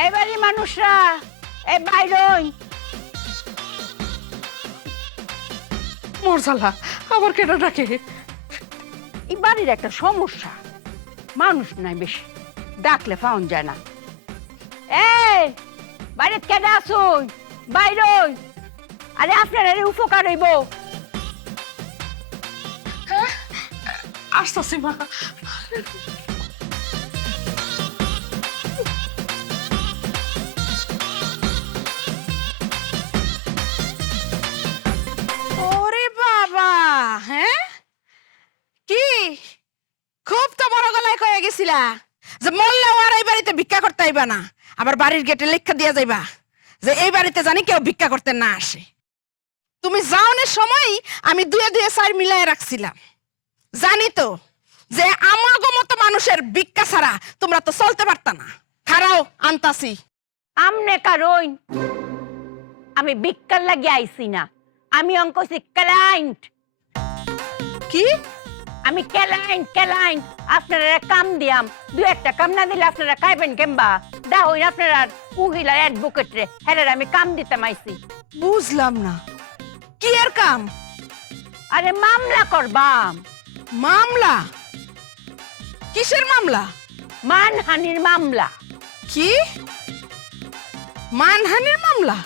এইবারই মানুষরা এই বাইরই মোরসালা আবার কেটে ডাকে। এই বাড়ির একটা সমস্যা, মানুষ নাই বেশি, ডাকলে পাওয়া যায় না। এই বাইরে কেটে আসুন, বাইরই। আরে আপনার এর উপকার হইব। আসতেছি মা। ওরে বাবা, হ্যাঁ কি খুব তো বড় গলায় কয়ে গেছিলা যে মল্লাও আর এই বাড়িতে ভিক্ষা করতে আইবা না, আবার বাড়ির গেটে লেখা দিয়া যাইবা যে এই বাড়িতে জানি কেউ ভিক্ষা করতে না আসে। তুমি যাওনের সময় আমি দুয়ে দুয়ে চার মিলাই রাখছিলাম, জানি তো যে আমাগো মতো মানুষের ভিক্ষা ছাড়া তোমরা তো চলতে পারতা না। খারাও আনতাছি। আমনে কারণ আমি বিক্কার লাগি আইছি না, আমি অঙ্ক ক্লায়েন্ট। কি আমি ক্লায়েন্ট আপনারা কাম দিয়াম, দু একটা কাম না দিলে আপনারা খাইবেন কেমবা? দা হইন আপনারা উহিলার অ্যাডভোকেট রে, হ্যাঁ আমি কাম দিতে মাইছি। বুঝলাম না কি এর কাম? আরে মামলা করবাম। মামলা? কিসের মামলা? মানহানির মামলা। কি মানহানির মামলা?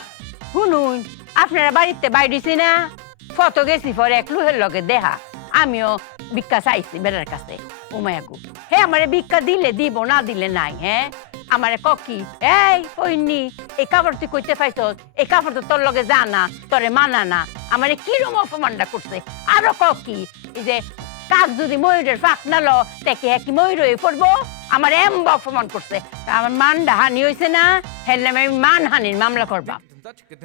শুনুন, আপনারা বাড়িতে বাইরেছি না, ফটো গেছি পরে এক লুহের লগে দেহা, আমিও ভিক্ষা চাইছি বেড়ার কাছে উমায়াগু। হে আমারে ভিক্ষা দিলে দিব, না দিলে নাই। হ্যাঁ আমারে ককি এই হইনি এই কাপড় তুই কইতে পাইছ, এই কাপড় তো তোর লগে জানা, তোরে মানা না। আমারে কিরম অপমানটা করছে। আরো ককি এই যে কাক যদি ময়ূরের ফাঁক নাল তাকে কি ময়ূর হয়ে পড়বো? আমার এমবা অপমান করছে, আমার মানটা হানি হয়েছে না, হের নামে আমি মানহানির মামলা করবা।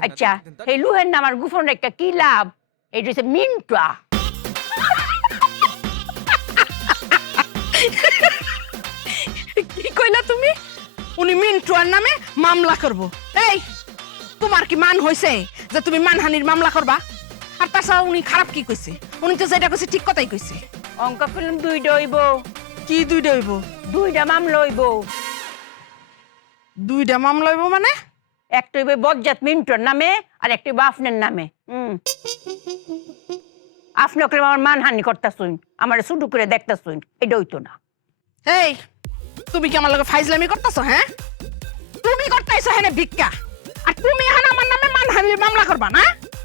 আচ্ছা এই লুহের নাম আর গুফন একটা কি লাভ? এটা হচ্ছে মিন্টুয়া। কি কইলা তুমি? উনি মিন্টুয়ার নামে মামলা করব? এই তোমার কি মান হইছে যে তুমি মানহানির মামলা করবা? আর তাছাড়া উনি খারাপ কি কইছে? উনি তো যেটা কইছে ঠিক কথাই কইছে। অঙ্ক ফিল্ম দুইটা হইব। কি দুইটা হইব? দুইটা মামলা হইব। দুইটা মামলা হইব মানে? একটা হইবে বজ্জাত মিন্টুর নামে আর একটা হইব আপনার নামে। আপনাকে আমার মানহানি করতেছুন, আমার শুধু করে দেখতেছুন, এটা হইতো না। এই তুমি কি আমার লগে ফাইজলামি করতেছো? হ্যাঁ তুমি করতেছো হ্যাঁ ভিক্ষা, আর তুমি এখন আমার নামে মানহানির মামলা করবা না?